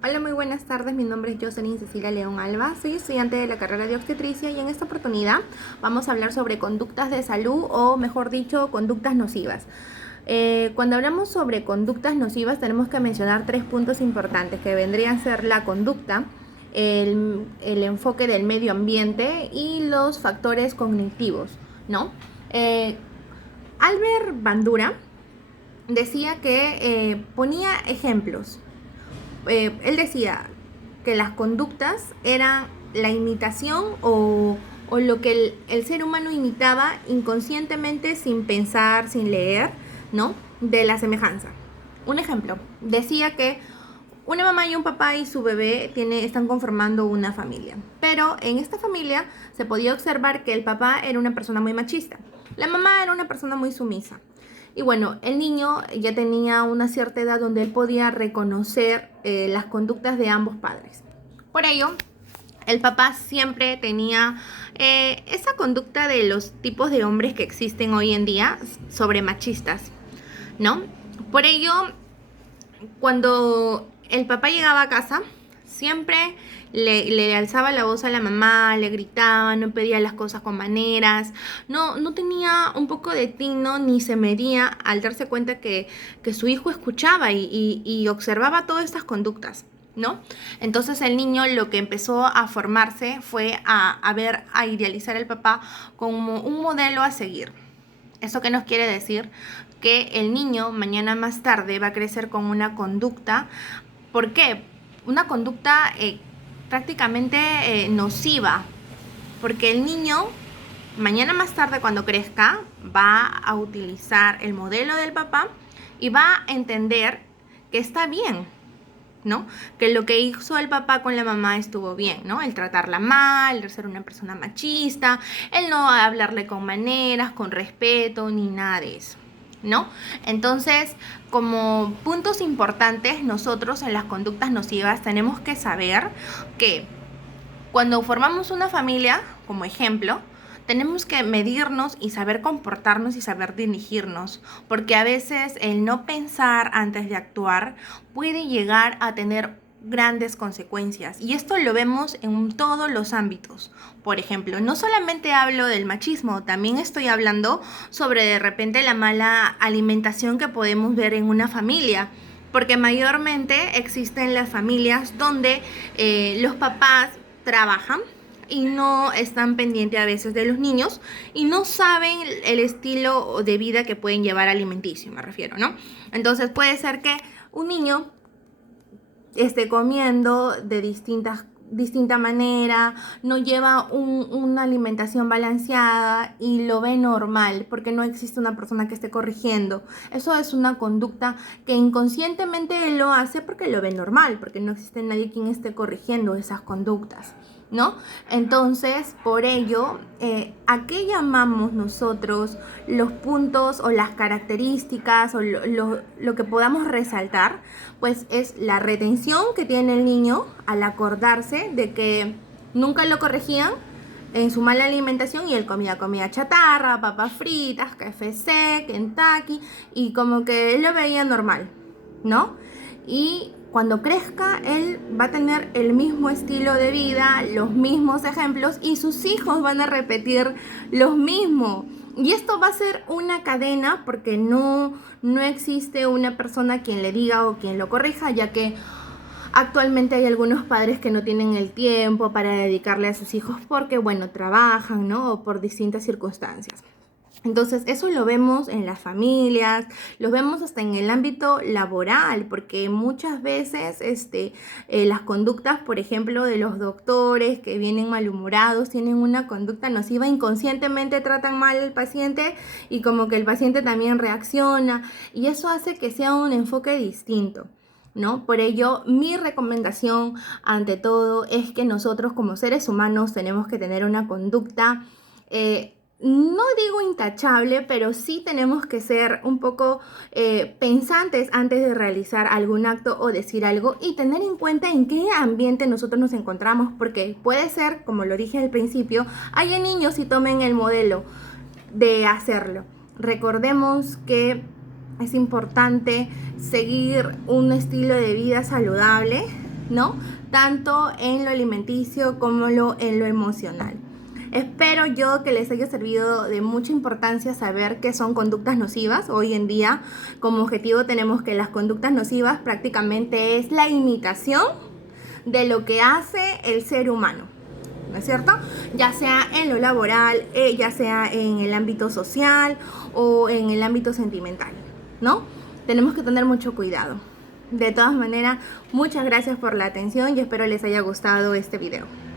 Hola, muy buenas tardes. Mi nombre es Jocelyn Cecilia León Alba. Soy estudiante de la carrera de obstetricia y en esta oportunidad vamos a hablar sobre conductas de salud o, mejor dicho, conductas nocivas. Cuando hablamos sobre conductas nocivas tenemos que mencionar tres puntos importantes que vendrían a ser la conducta, el enfoque del medio ambiente y los factores cognitivos, ¿no? Eh, Albert Bandura decía que ponía ejemplos. Él decía que las conductas eran la imitación o lo que el ser humano imitaba inconscientemente sin pensar, sin leer, ¿no? De la semejanza. Un ejemplo, decía que una mamá y un papá y su bebé están conformando una familia. Pero en esta familia se podía observar que el papá era una persona muy machista. La mamá era una persona muy sumisa. Y bueno, el niño ya tenía una cierta edad donde él podía reconocer las conductas de ambos padres. Por ello, el papá siempre tenía esa conducta de los tipos de hombres que existen hoy en día sobre machistas, ¿no? Por ello, cuando el papá llegaba a casa, siempre le alzaba la voz a la mamá, le gritaba, no pedía las cosas con maneras, no tenía un poco de tino ni se medía al darse cuenta que su hijo escuchaba y observaba todas estas conductas, ¿no? Entonces el niño lo que empezó a formarse fue a idealizar al papá como un modelo a seguir. ¿Eso qué nos quiere decir? Que el niño mañana más tarde va a crecer con una conducta. ¿Por qué? Una conducta prácticamente nociva. Porque el niño mañana más tarde cuando crezca va a utilizar el modelo del papá y va a entender que está bien, ¿no? Que lo que hizo el papá con la mamá estuvo bien, ¿no? El tratarla mal, el ser una persona machista, el no hablarle con maneras, con respeto, ni nada de eso, ¿no? Entonces, como puntos importantes, nosotros en las conductas nocivas tenemos que saber que cuando formamos una familia, como ejemplo, tenemos que medirnos y saber comportarnos y saber dirigirnos, porque a veces el no pensar antes de actuar puede llegar a tener grandes consecuencias y esto lo vemos en todos los ámbitos. Por ejemplo, no solamente hablo del machismo, también estoy hablando sobre de repente la mala alimentación que podemos ver en una familia, porque mayormente existen las familias donde los papás trabajan y no están pendientes a veces de los niños y no saben el estilo de vida que pueden llevar alimenticio, me refiero, ¿no? Entonces puede ser que un niño esté comiendo de distinta manera, no lleva una alimentación balanceada y lo ve normal porque no existe una persona que esté corrigiendo. Eso es una conducta que inconscientemente él lo hace porque lo ve normal, porque no existe nadie quien esté corrigiendo esas conductas, ¿no? Entonces, por ello, ¿a qué llamamos nosotros los puntos o las características o lo que podamos resaltar? Pues es la retención que tiene el niño al acordarse de que nunca lo corregían en su mala alimentación y él comía comida chatarra, papas fritas, KFC, Kentucky y como que él lo veía normal, ¿no? Y cuando crezca, él va a tener el mismo estilo de vida, los mismos ejemplos y sus hijos van a repetir los mismos. Y esto va a ser una cadena porque no existe una persona quien le diga o quien lo corrija, ya que actualmente hay algunos padres que no tienen el tiempo para dedicarle a sus hijos porque, bueno, trabajan, ¿no? O por distintas circunstancias. Entonces, eso lo vemos en las familias, lo vemos hasta en el ámbito laboral, porque muchas veces las conductas, por ejemplo, de los doctores que vienen malhumorados, tienen una conducta nociva, inconscientemente tratan mal al paciente y como que el paciente también reacciona y eso hace que sea un enfoque distinto, ¿no? Por ello, mi recomendación ante todo es que nosotros como seres humanos tenemos que tener una conducta no digo intachable, pero sí tenemos que ser un poco pensantes antes de realizar algún acto o decir algo y tener en cuenta en qué ambiente nosotros nos encontramos, porque puede ser, como lo dije al principio, haya niños y tomen el modelo de hacerlo. Recordemos que es importante seguir un estilo de vida saludable, ¿no? Tanto en lo alimenticio como en lo emocional. Espero yo que les haya servido de mucha importancia saber qué son conductas nocivas. Hoy en día, como objetivo, tenemos que las conductas nocivas prácticamente es la imitación de lo que hace el ser humano, ¿no es cierto? Ya sea en lo laboral, ya sea en el ámbito social o en el ámbito sentimental, ¿no? Tenemos que tener mucho cuidado. De todas maneras, muchas gracias por la atención y espero les haya gustado este video.